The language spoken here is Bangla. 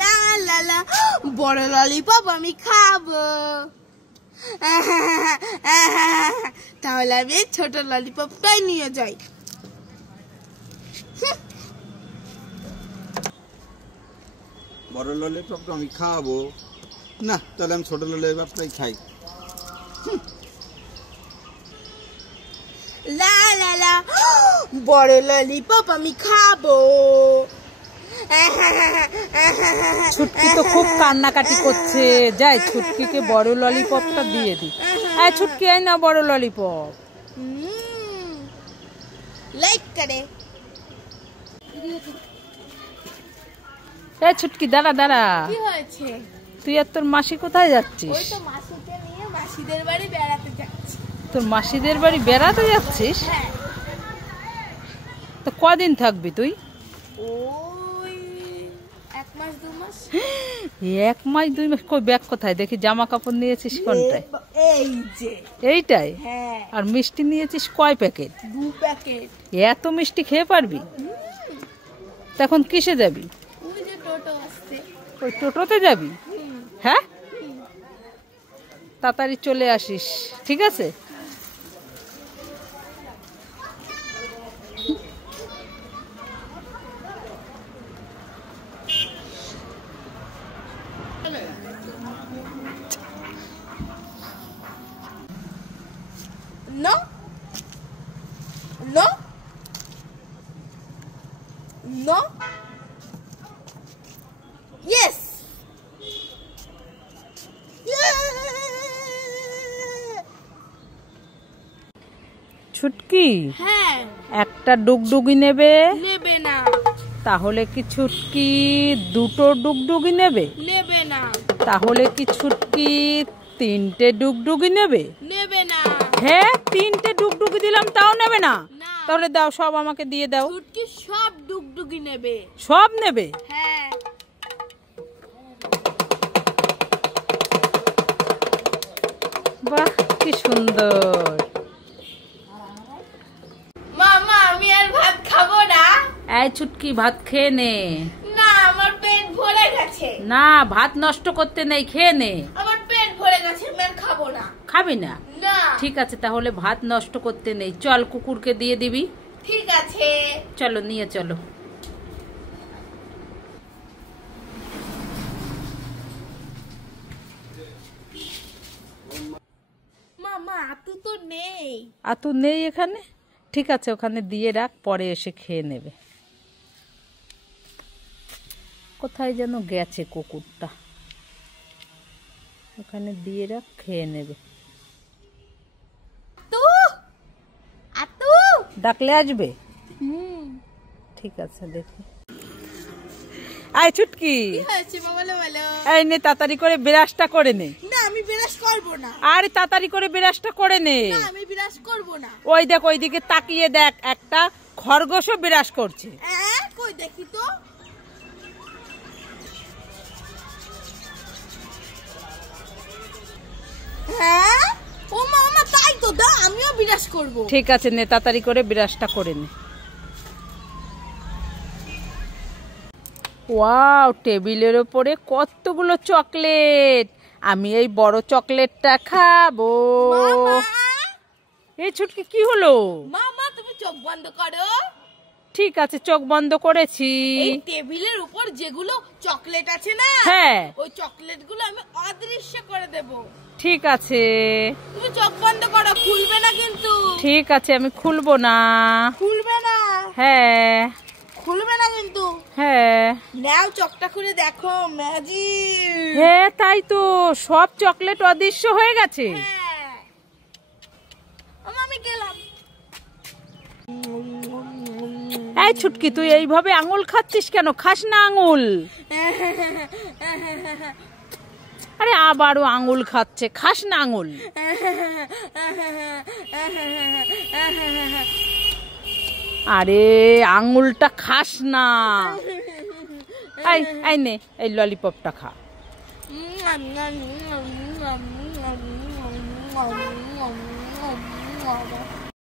লা লা লা, বড় ললিপপ আমি খাবো। তাহলে আমি ছোট ললিপপটাই নিয়ে যাই। বড় ললিপপটা আমি খাবো না, তাহলে আমি ছোট ললিপপটাই খাই। লা লা লা, বড় ললিপপ আমি খাবো। ছুটকি তো খুব কান্নাকাটি করছে, যাই ছুটকিকে বড় ললিপপটা দিয়ে দি। ছুটকি আয় না বড় ললিপপ। লাইক করে। ছুটকি দাঁড়া দাঁড়া, কি হয়েছে? তুই আর তোর মাসি কোথায় যাচ্ছিস? ওই তো মাসিকে নিয়ে মাসিদের বাড়ি বেড়াতে যাচ্ছি। তোর মাসিদের বাড়ি বেড়াতে যাচ্ছিস? হ্যাঁ। তো কদিন থাকবি তুই? ওই 1 মাস 2 মাস। 1 মাস 2 মাস? কই ব্যাগ কোথায় দেখি? জামা কাপড় নিয়েছিস কোনটায়? এই যে এইটাই। হ্যাঁ। আর মিষ্টি নিয়েছিস কয় প্যাকেট? 2 প্যাকেট। এত মিষ্টি খেয়ে পারবি? তখন কিসে যাবি? ওই যে টোটো আসছে। ওই টোটোতে যাবি? হ্যাঁ, তাড়াতাড়ি চলে আসিস, ঠিক আছে? No. No. No. Yes. Chhutki, হ্যাঁ। একটা ডুগডুগি নেবে? নেবে না। তাহলে কি ছুটকি 2টো ডুগডুগি নেবে? নেবে না। তাহলে কি ছুটকি 3টে ডুগডুগি নেবে? নেবে না। হ্যাঁ, 3টে ডুগডুগি দিলাম তাও নেবে না? না। তাহলে দাও, সব আমাকে দিয়ে দাও। ছুটকি সব ডুগডুগি নেবে। সব নেবে? হ্যাঁ। বাহ, কি সুন্দর। মামা, আমি আর ভাত খাবো না। এই ছুটকি, ভাত খেয়ে নে। না, আমার পেট ভরে গেছে। না, ভাত নষ্ট করতে নেই, খেয়ে নে। আমার পেট ভরে গেছে, আমি আর খাবো না। খাবি না? না। ঠিক আছে, তাহলে ভাত নষ্ট করতে নেই, চল কুকুরকে দিয়ে দিবি। ঠিক আছে। চলো, নিয়ে চলো। মামা, আতু তো নেই। আতু নেই এখানে? ঠিক আছে, ওখানে দিয়ে রাখ, পরে এসে খেয়ে নেবে। কোথায় যেন গেছে কুকুরটা, ওখানে দিয়ে রাখ, খেয়ে নেবে। আতু, ডাকলে আসবে? ঠিক আছে, দেখি। আয় ছুটকি। কি হয়েছে মামা? বলো। এই নে, তাড়াতাড়ি করে ব্রাশটা করে নে। না, আমি বিরাজ করব না। আরে তাড়াতাড়ি করে ব্রাশটা করে নে। না, আমি বিরাজ করব না। ওই দেখ, ওইদিকে তাকিয়ে দেখ, একটা খরগোশও ব্রাশ করছে। কই দেখি তো। হ্যাঁ, ও মামা, তাই তো, দা আমিও বিরাজ করব। ঠিক আছে, নে, তাড়াতাড়ি করে ব্রাশটা করে নে। ওয়াও, টেবিলের ওপরে কতগুলো চকলেট। আমি এই বড় চকলেটটা খাবো। এই ছুটকি, কি হলো? মামা, তুমি চোখ বন্ধ করো। ঠিক আছে, চোখ বন্ধ করেছি। এই টেবিলের উপর যেগুলো চকলেট আছে না, হ্যাঁ, ওই চকলেটগুলো আমি অদৃশ্য করে দেব। ঠিক আছে। তুমি চোখ বন্ধ করো, খুলবে না কিন্তু। ঠিক আছে, আমি খুলবো না। খুলবে না? হ্যাঁ। খুলবে না কিন্তু। হ্যাঁ। নাও, চোখটা খুলে দেখো, ম্যাজিক। হ্যাঁ, তাই তো, সব চকলেট অদৃশ্য হয়ে গেছে। হ্যাঁ। আমি গেলাম। এই ছুটকি, তুই এইভাবে আঙুল খাচ্ছিস কেন? খাস না আঙুল। আরে আবারও আঙুল খাচ্ছে, খাস না আঙুল। আরে আঙুলটা খাস না। এই নে, এই ললিপপটা খা।